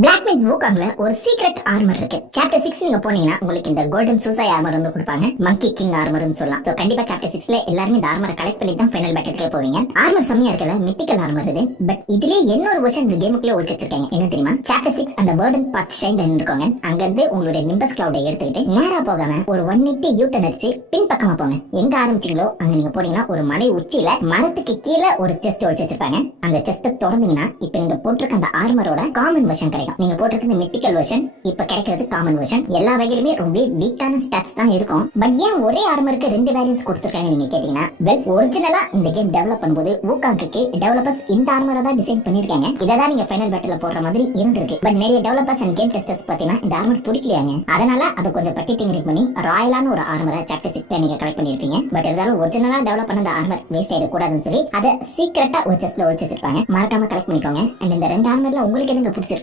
Black myth வூகாங்ல ஒரு secret armour இருக்கு. Chapter 6 நீங்க போனீங்கன்னா உங்களுக்கு இந்த கோல்டன் சூசை ஆர்மர் வந்து கொடுப்பாங்க. மங்கி கிங் ஆர்மர்னு சொல்லலாம். சோ கண்டிப்பா சாப்டர் 6ல எல்லாரும் இந்த ஆர்மரை கலெக்ட் பண்ணி தான் ஃபைனல் பேட்டிலுக்கே போவீங்க. ஆர்மர் செம்மையா இருக்கல, மித்திக்கல் ஆர்மர் இது. பட் இதுலயே இன்னொரு வெர்ஷன் இந்த கேமுக்குள்ள ஒளிச்சு வச்சிருக்காங்க. என்ன தெரியுமா? சாப்டர் 6 அந்த பர்டன் பாத் ஷைன் இருக்கோங்க. அங்க இருந்து உங்களுடைய நிம்பஸ் கிளவுடை எடுத்துக்கிட்டு நேரா போகாம ஒரு 180 யூ டர்ன் அடிச்சு பின் பக்கமா போங்க. எங்க ஆரம்பிச்சீங்களோ அங்க நீங்க போனீங்கன்னா ஒரு மலை உச்சியில மரத்துக்கு கீழே ஒரு செஸ்ட் ஒளிச்சு வச்சிருப்பாங்க. அந்த செஸ்ட்டை திறந்தீங்கன்னா இப்ப நீங்க போட்டிருக்க அந்த ஆர்மரோட காமன் வெர்ஷன் கிடைக்கும். நீங்க போட்டிருக்க மித்திக்கல் வெர்ஷன் இப்ப கிடைக்கிறது காமன் வெர்ஷன். எல்லா வகையிலுமே ரொம்ப வீக்கான ஸ்டாட்ஸ் தான் இருக்கும். பட் ஏன் ஒரே ஆர்மருக்கு ரெண்டு வேரியன்ட்ஸ் கொடுத்திருக்காங்க நீங்க கேட்டீங்கன்னா, வெல் ஒரிஜினலா இந்த கேம் டெவலப் பண்ணும்போது வூகாங்குக்கு டெவலப்பர்ஸ் இந்த ஆர்மரை தான் டிசைன் பண்ணிருக்காங்க. இததான் நீங்க ஃபைனல் பேட்டில் போடுற மாதிரி இருந்திருக்கு. பட் நிறைய டெவலப்பர்ஸ் அண்ட் கேம் டெஸ்டர்ஸ் பாத்தீங்கன்னா இந்த ஆர்மர் பிடிக்கலையாங்க. அதனால அதை கொஞ்சம் பட்டிட்டிங் பண்ணி ராயலான ஒரு ஆர்மரை சாப்டர் 6 நீங்க கலெக்ட் பண்ணிருப்பீங்க. பட் இருந்தாலும் ஒரிஜினலா டெவலப் பண்ண அந்த ஆர்மர் வேஸ்ட் ஆயிடக்கூடாதுன்னு சொல்லி அதை சீக்கிரட்டா ஒரு செஸ்ட்ல ஒளிச்சு வச்சிருப்பாங்க. மறக்காம கலெக்ட் பண்ணிக்கோங்க. அண்ட் இந்த ரெண்டு ஆர்மர்ல உங்களுக்கு எதுங்க பிடிச்சிருக்கு?